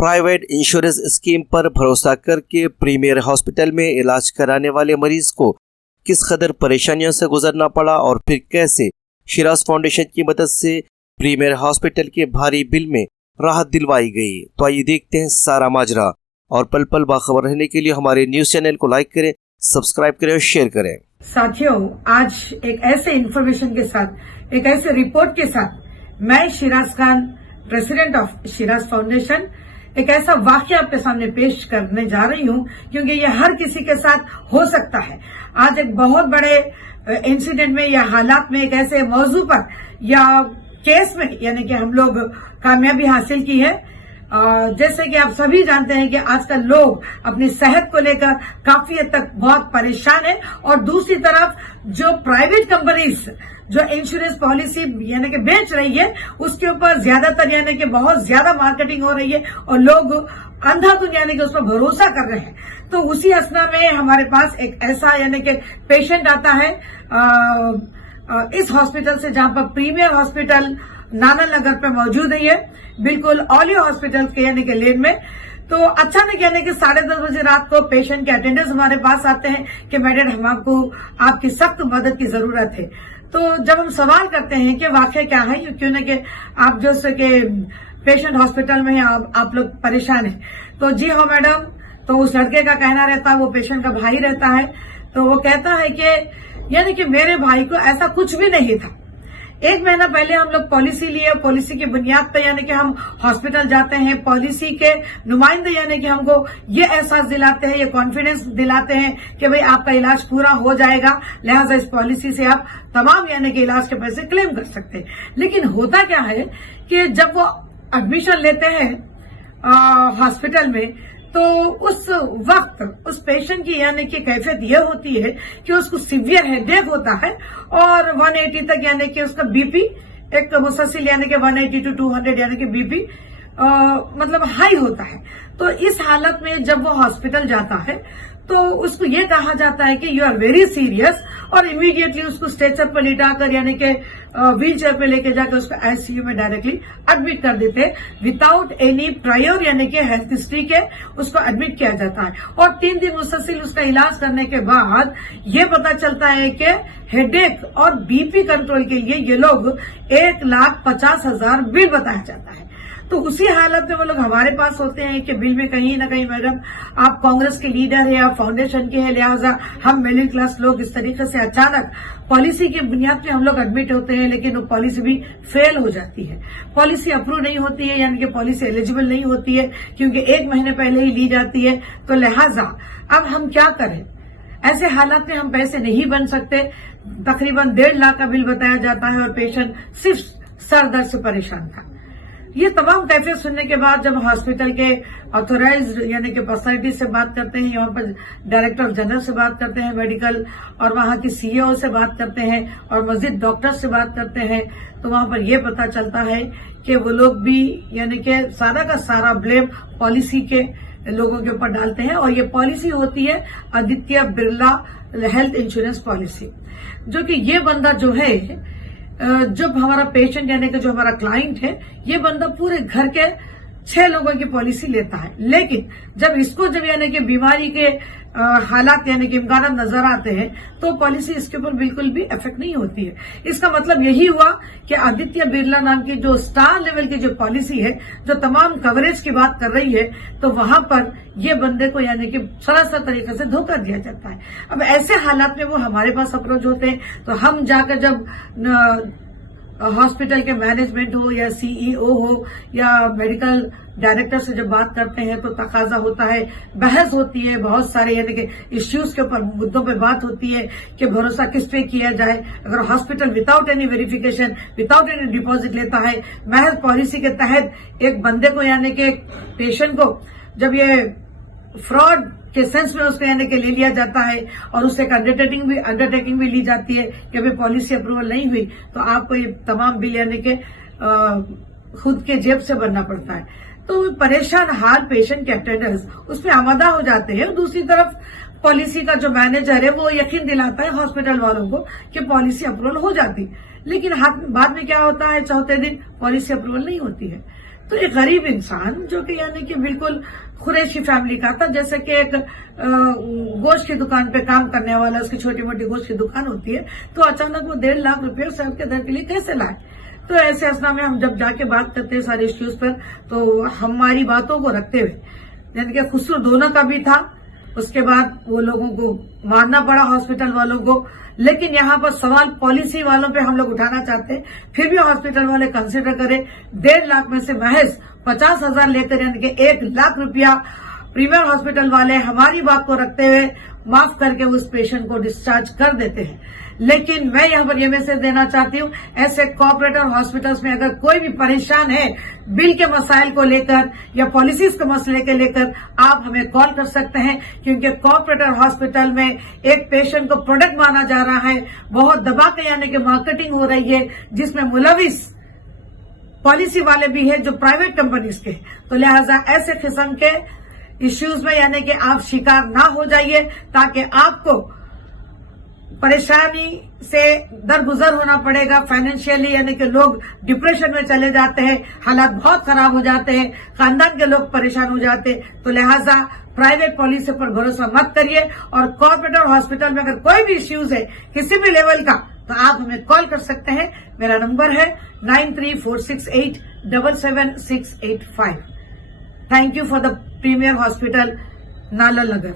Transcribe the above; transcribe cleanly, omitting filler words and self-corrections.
Private insurance scheme पर भरोसा करके प्रीमियर हॉस्पिटल में इलाज कराने वाले मरीज को किस कदर परेशानियों से गुजरना पड़ा और फिर कैसे शिराज फाउंडेशन की मदद से प्रीमियर हॉस्पिटल के भारी बिल में राहत दिलवाई गई। तो आइए देखते हैं सारा माजरा। और पल पल बाखबर रहने के लिए हमारे न्यूज चैनल को लाइक करें, सब्सक्राइब करें और शेयर करें। साथियों, आज एक ऐसे इन्फॉर्मेशन के साथ, एक ऐसे रिपोर्ट के साथ मैं Siraj Khan, president of Siraj foundation, एक ऐसा वाकया आपके सामने पेश करने जा रही हूं क्योंकि ये हर किसी के साथ हो सकता है। आज एक बहुत बड़े इंसिडेंट में या हालात में एक ऐसे मौजू पर या केस में यानी कि हम लोग कामयाबी हासिल की है। जैसे कि आप सभी जानते हैं कि आजकल लोग अपनी सेहत को लेकर काफी हद तक बहुत परेशान हैं और दूसरी तरफ जो प्राइवेट कंपनीज जो इंश्योरेंस पॉलिसी यानी कि बेच रही है उसके ऊपर ज्यादातर यानी कि बहुत ज्यादा मार्केटिंग हो रही है और लोग अंधाधुंध यानी कि उस पर भरोसा कर रहे हैं। तो उसी असना में हमारे पास एक ऐसा यानी कि पेशेंट आता है इस हॉस्पिटल से, जहां पर प्रीमियर हॉस्पिटल नाना नगर पे मौजूद है, बिल्कुल ऑलियो हॉस्पिटल के यानी कि लेन में। तो अचानक यानी कि 10:30 बजे रात को पेशेंट के अटेंडेंस हमारे पास आते हैं कि मैडम हमको आपकी सख्त मदद की जरूरत है। तो जब हम सवाल करते हैं कि वाकया क्या है, क्यों ना कि आप जो कि पेशेंट हॉस्पिटल में आप लोग परेशान हैं, तो जी हाँ मैडम। तो उस लड़के का कहना रहता है, वो पेशेंट का भाई रहता है, तो वो कहता है कि यानी कि मेरे भाई को ऐसा कुछ भी नहीं था। 1 महीना पहले हम लोग पॉलिसी लिए, पॉलिसी की बुनियाद पर यानी कि हम हॉस्पिटल जाते हैं, पॉलिसी के नुमाइंदे यानी कि हमको ये एहसास दिलाते हैं, ये कॉन्फिडेंस दिलाते हैं कि भाई आपका इलाज पूरा हो जाएगा, लिहाजा इस पॉलिसी से आप तमाम यानी कि इलाज के पैसे क्लेम कर सकते हैं। लेकिन होता क्या है कि जब वो एडमिशन लेते हैं हॉस्पिटल में, तो उस वक्त उस पेशेंट की यानी कि कैफियत यह होती है कि उसको सीवियर हेडेक होता है और 180 तक यानी कि उसका बीपी एक मुसलसिल यानी कि 180 to 200 यानी कि बीपी मतलब हाई होता है। तो इस हालत में जब वो हॉस्पिटल जाता है तो उसको ये कहा जाता है कि यू आर वेरी सीरियस, और इमीडिएटली उसको स्ट्रेचर पर लिटाकर यानी कि व्हील चेयर पे लेके जाकर उसको आईसीयू में डायरेक्टली एडमिट कर देते हैं विदाउट एनी प्रायर यानी कि हेल्थ हिस्ट्री के उसको एडमिट किया जाता है। और 3 दिन मुसलसिल उसका इलाज करने के बाद ये पता चलता है कि हेडेक और बीपी कंट्रोल के लिए ये लोग 1,50,000 बिल बताया जाता है। तो उसी हालत में वो लोग हमारे पास होते हैं कि बिल में कहीं ना कहीं मैडम आप कांग्रेस के लीडर है, आप फाउंडेशन के हैं, लिहाजा हम मिडिल क्लास लोग इस तरीके से अचानक पॉलिसी की बुनियाद पे हम लोग एडमिट होते हैं, लेकिन वो पॉलिसी भी फेल हो जाती है, पॉलिसी अप्रूव नहीं होती है, यानी कि पॉलिसी एलिजिबल नहीं होती है क्योंकि 1 महीने पहले ही ली जाती है। तो लिहाजा अब हम क्या करें, ऐसे हालात में हम पैसे नहीं बन सकते। तकरीबन 1.5 लाख का बिल बताया जाता है और पेशेंट सिर्फ सर दर्द से परेशान था। ये तमाम कैफियत सुनने के बाद जब हॉस्पिटल के ऑथोराइज्ड यानी कि पर्सनैलिटी से बात करते हैं, यहाँ पर डायरेक्टर ऑफ जनरल से बात करते हैं मेडिकल, और वहां की सीईओ से बात करते हैं और मस्जिद डॉक्टर से बात करते हैं, तो वहां पर यह पता चलता है कि वो लोग भी यानी कि सारा का सारा ब्लेम पॉलिसी के लोगों के ऊपर डालते हैं। और ये पॉलिसी होती है Aditya Birla health insurance policy, जो कि ये बंदा जो है, जब हमारा पेशेंट यानी कि जो हमारा क्लाइंट है, ये बंदा पूरे घर के 6 लोगों की पॉलिसी लेता है, लेकिन जब इसको जब यानी कि बीमारी के हालात यानी कि इम्कान नजर आते हैं तो पॉलिसी इसके ऊपर बिल्कुल भी इफेक्ट नहीं होती है। इसका मतलब यही हुआ कि आदित्य बिरला नाम की जो स्टार लेवल की जो पॉलिसी है, जो तमाम कवरेज की बात कर रही है, तो वहां पर ये बंदे को यानी कि सरासर तरीके से धोखा दिया जाता है। अब ऐसे हालात में वो हमारे पास अप्रोच होते हैं, तो हम जाकर जब हॉस्पिटल के मैनेजमेंट हो या सीईओ हो या मेडिकल डायरेक्टर से जब बात करते हैं तो तकाजा होता है, बहस होती है, बहुत सारे यानी कि इश्यूज के ऊपर मुद्दों पे बात होती है कि भरोसा किस पे किया जाए। अगर hospital without any verification, without any deposit लेता है, महज पॉलिसी के तहत एक बंदे को यानी कि पेशेंट को जब ये फ्रॉड के सेंस में उसको यानी कि ले लिया जाता है और उससे एक अंडरटेकिंग भी ली जाती है कि अभी पॉलिसी अप्रूवल नहीं हुई तो आपको ये तमाम बिल यानी कि खुद के जेब से भरना पड़ता है। तो परेशान हाल पेशेंट के अटेंडेंस उसमें आमादा हो जाते हैं। दूसरी तरफ पॉलिसी का जो मैनेजर है वो यकीन दिलाता है हॉस्पिटल वालों को कि पॉलिसी अप्रूवल हो जाती, लेकिन बाद में क्या होता है, चौथे दिन पॉलिसी अप्रूवल नहीं होती है। तो एक गरीब इंसान जो कि यानी कि बिल्कुल कुरैशी फैमिली का था, जैसे कि एक गोश्त की दुकान पे काम करने वाला, उसकी छोटी मोटी गोश्त की दुकान होती है, तो अचानक वो 1.5 लाख रुपए साहब के घर के लिए कैसे लाए। तो ऐसे असना में हम जब जाके बात करते हैं सारे इश्यूज पर, तो हमारी बातों को रखते हुए यानी कि खुसरू दोनों का भी था, उसके बाद वो लोगों को मानना पड़ा हॉस्पिटल वालों को। लेकिन यहाँ पर सवाल पॉलिसी वालों पे हम लोग उठाना चाहते हैं, फिर भी हॉस्पिटल वाले कंसिडर करें 1.5 लाख में से महज 50,000 लेकर यानी कि 1 लाख रुपया प्रीमियर हॉस्पिटल वाले हमारी बात को रखते हुए माफ करके उस पेशेंट को डिस्चार्ज कर देते हैं। लेकिन मैं यहाँ पर यह मैसेज देना चाहती हूँ, ऐसे कोऑपरेटिव हॉस्पिटल्स में अगर कोई भी परेशान है बिल के मसाइल को लेकर या पॉलिसीज के मसले के लेकर, आप हमें कॉल कर सकते हैं, क्योंकि कोऑपरेटिव हॉस्पिटल में एक पेशेंट को प्रोडक्ट माना जा रहा है, बहुत दबा के यानी कि मार्केटिंग हो रही है, जिसमें मुलविस पॉलिसी वाले भी है जो प्राइवेट कंपनीज के। तो लिहाजा ऐसे किस्म के इश्यूज में यानी कि आप शिकार ना हो जाइए, ताकि आपको परेशानी से दरगुजर होना पड़ेगा फाइनेंशियली, यानी कि लोग डिप्रेशन में चले जाते हैं, हालात बहुत खराब हो जाते हैं, खानदान के लोग परेशान हो जाते हैं। तो लिहाजा प्राइवेट पॉलिसी पर भरोसा मत करिए, और कॉर्पोरेट हॉस्पिटल में अगर कोई भी इश्यूज है किसी भी लेवल का, तो आप हमें कॉल कर सकते हैं। मेरा नंबर है 9346877685। Thank you for the premier hospital, Nala Nagar.